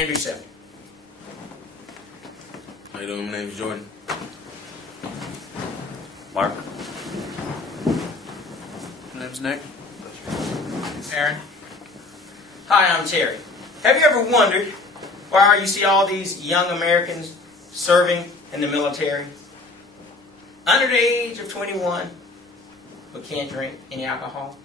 Andrew 7. How you doing? My name is Jordan. Mark. My name's Nick. Aaron. Hi, I'm Terry. Have you ever wondered why you see all these young Americans serving in the military under the age of 21 but can't drink any alcohol?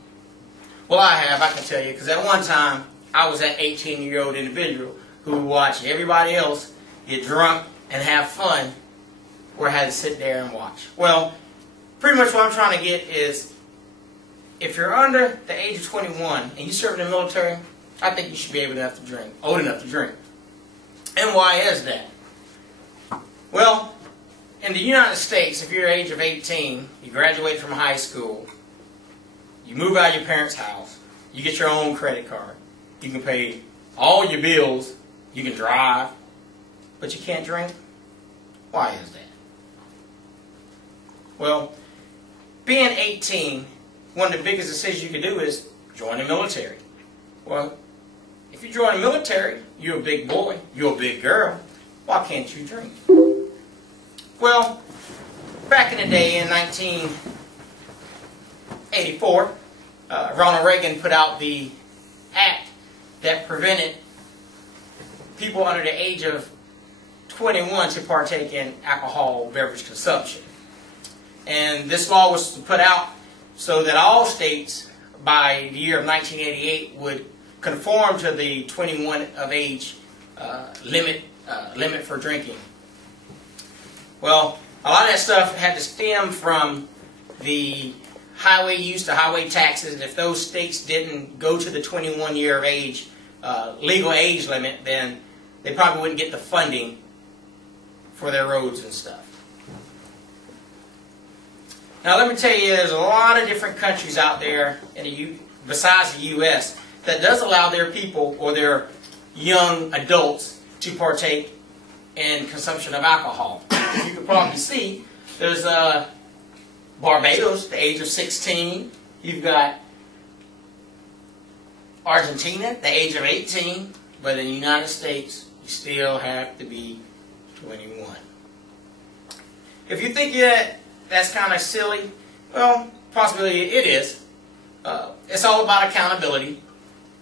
Well, I have, I can tell you, because at one time I was that 18-year-old individual who would watch everybody else get drunk and have fun or had to sit there and watch. Well, pretty much what I'm trying to get is, if you're under the age of 21 and you serve in the military, I think you should be old enough to drink. And why is that? Well, in the United States, if you're the age of 18, you graduate from high school, you move out of your parents' house, you get your own credit card, you can pay all your bills, you can drive, but you can't drink? Why is that? Well, being 18, one of the biggest decisions you can do is join the military. Well, if you join the military, you're a big boy, you're a big girl, why can't you drink? Well, back in the day in 1984, Ronald Reagan put out the act that prevented people under the age of 21 to partake in alcohol beverage consumption. And this law was put out so that all states by the year of 1988 would conform to the 21 of age limit for drinking. Well, a lot of that stuff had to stem from the highway use, the highway taxes, and if those states didn't go to the 21 year of age legal age limit, then they probably wouldn't get the funding for their roads and stuff. Now let me tell you, there's a lot of different countries out there besides the U.S. that does allow their people or their young adults to partake in consumption of alcohol. You can probably see there's Barbados, the age of 16. You've got Argentina, the age of 18. But in the United States, you still have to be 21. If you think that's kind of silly, well, possibly it is. It's all about accountability.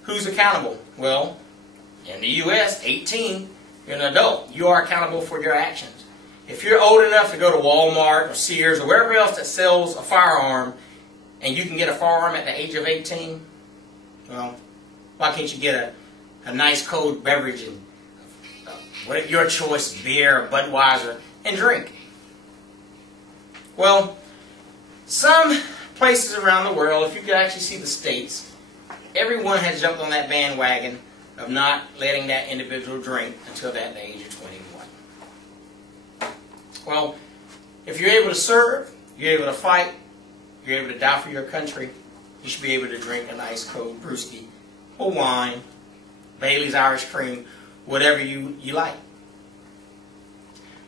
Who's accountable? Well, in the U.S., 18, you're an adult. You are accountable for your actions. If you're old enough to go to Walmart or Sears or wherever else that sells a firearm, and you can get a firearm at the age of 18, well, why can't you get a nice cold beverage and your choice, beer, or Budweiser, and drink? Well, some places around the world, if you could actually see the states, everyone has jumped on that bandwagon of not letting that individual drink until that age of 21. Well, if you're able to serve, you're able to fight, you're able to die for your country, you should be able to drink a nice cold brewski or wine, Bailey's Irish Cream, whatever you like.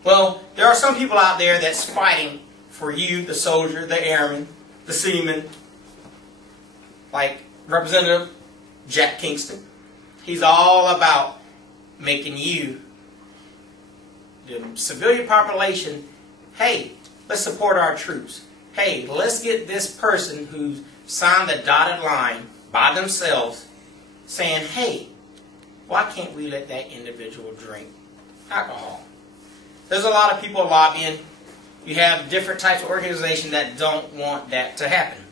Well, there are some people out there that's fighting for you, the soldier, the airman, the seaman, like Representative Jack Kingston. He's all about making you, the civilian population, hey, let's support our troops. Hey, let's get this person who signed the dotted line by themselves saying, hey, why can't we let that individual drink alcohol? There's a lot of people lobbying. You have different types of organizations that don't want that to happen.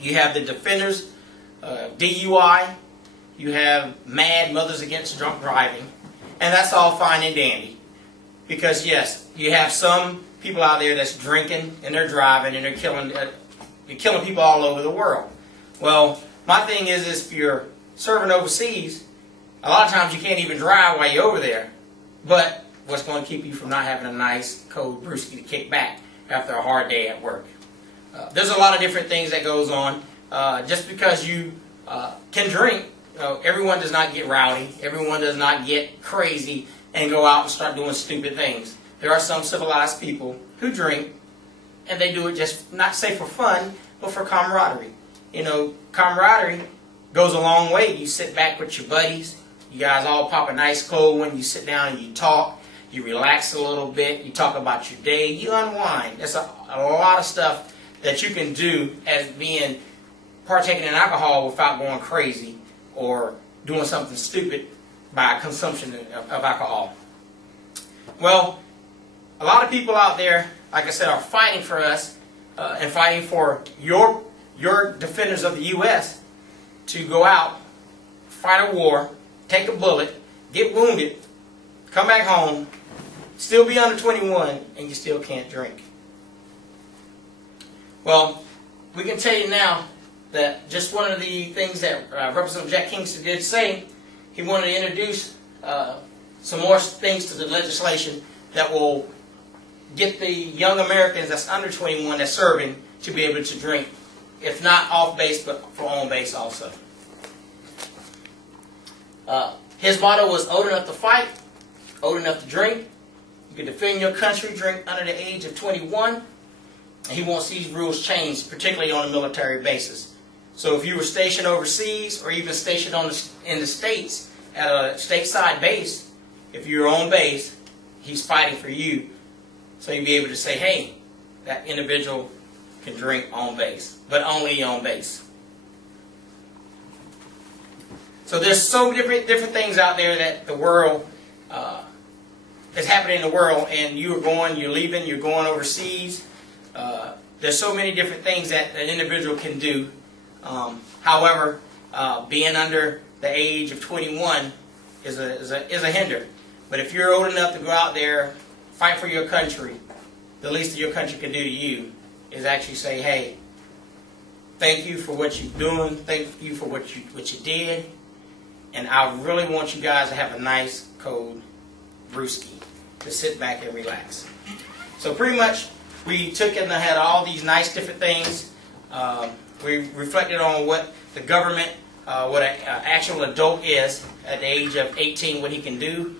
You have the Defenders, DUI. You have MAD, Mothers Against Drunk Driving. And that's all fine and dandy. Because yes, you have some people out there that's drinking and they're driving and they're killing people all over the world. Well, my thing is if you're serving overseas, a lot of times you can't even drive while you're over there. But what's going to keep you from not having a nice cold brewski to kick back after a hard day at work? There's a lot of different things that goes on. Just because you can drink, everyone does not get rowdy. Everyone does not get crazy and go out and start doing stupid things. There are some civilized people who drink, and they do it just, not say for fun, but for camaraderie. You know, camaraderie goes a long way. You sit back with your buddies, You guys all pop a nice cold when you sit down and you talk. You relax a little bit. You talk about your day. You unwind. There's a lot of stuff that you can do as being partaking in alcohol without going crazy or doing something stupid by consumption of alcohol. Well, a lot of people out there, like I said, are fighting for us and fighting for your defenders of the U.S. to go out, fight a war, take a bullet, get wounded, come back home, still be under 21, and you still can't drink. Well, we can tell you now that just one of the things that Representative Jack Kingston did say, he wanted to introduce some more things to the legislation that will get the young Americans that's under 21 that's serving to be able to drink, if not off base, but for on base also. His motto was old enough to fight, old enough to drink. You can defend your country, drink under the age of 21. And he wants these rules changed, particularly on a military basis. So if you were stationed overseas or even stationed in the States at a stateside base, if you're on base, he's fighting for you. So you'll be able to say, hey, that individual can drink on base, but only on base. So there's so different things out there that the world is happening in the world, and you're leaving, you're going overseas. There's so many different things that an individual can do. However, being under the age of 21 is a hinder. But if you're old enough to go out there, fight for your country, the least that your country can do to you is actually say, hey, thank you for what you're doing, thank you for what you did, and I really want you guys to have a nice cold brewski to sit back and relax. So pretty much we took and had all these nice different things. We reflected on what the government, what an actual adult is at the age of 18, what he can do.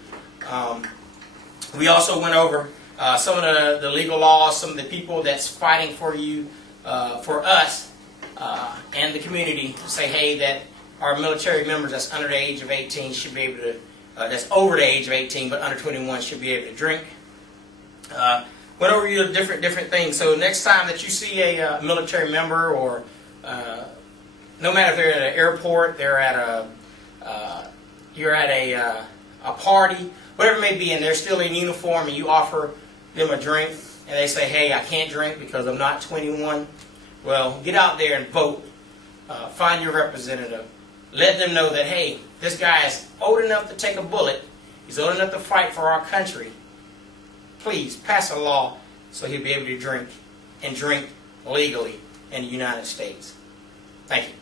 We also went over some of the legal laws, some of the people that's fighting for you, for us, and the community to say, hey, that our military members that's under the age of 18 should be able to, that's over the age of 18 but under 21 should be able to drink. Went over you different things. So next time that you see a military member, or no matter if they're at an airport, they're at you're at a party, whatever it may be, and they're still in uniform, and you offer them a drink, and they say, hey, I can't drink because I'm not 21. Well, get out there and vote. Find your representative. Let them know that, hey, this guy is old enough to take a bullet. He's old enough to fight for our country. Please pass a law so he'll be able to drink, and drink legally in the United States. Thank you.